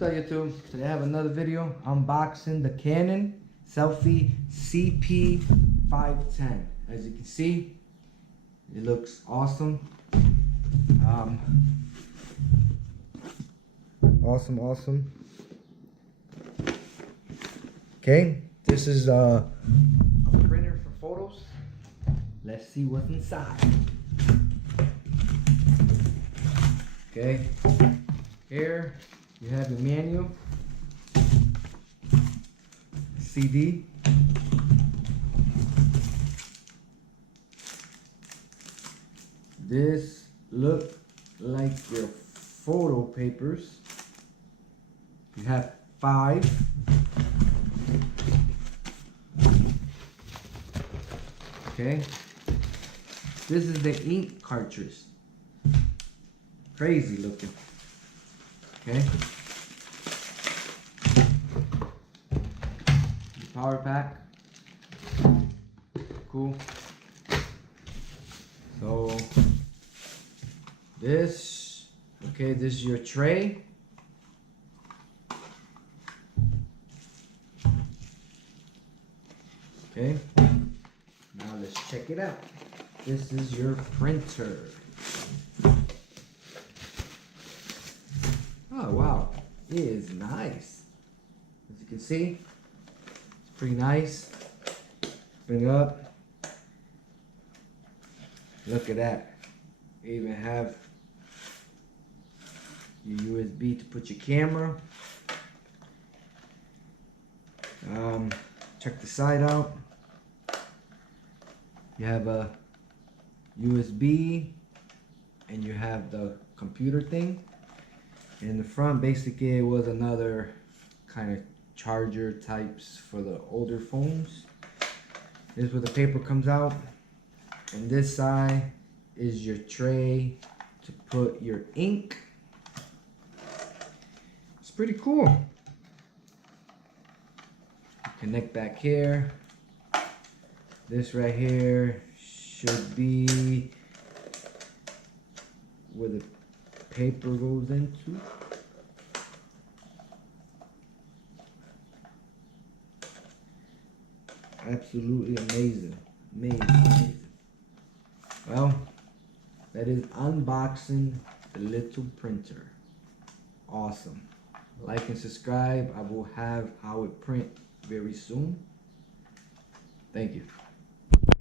What's up, YouTube? Today I have another video unboxing the Canon Selphy cp-510. As you can see, it looks awesome. Awesome. Okay, this is a printer for photos. Let's see what's inside. Okay, here you have your manual, CD, this look like your photo papers. You have 5. Okay, this is the ink cartridge. Crazy looking. Okay, the power pack. Cool. So this, okay, this is your tray. Okay, now let's check it out. This is your printer. Oh wow, it is nice. As you can see, it's pretty nice. Bring it up. Look at that. You even have your USB to put your camera. Check the side out. You have a USB and you have the computer thing. In the front, basically, it was another kind of charger types for the older phones. This is where the paper comes out. And this side is your tray to put your ink. It's pretty cool. Connect back here. This right here should be where the paper goes into. Absolutely amazing. Amazing. Well, that is unboxing the little printer. Awesome. Like and subscribe. I will have how it print very soon. Thank you.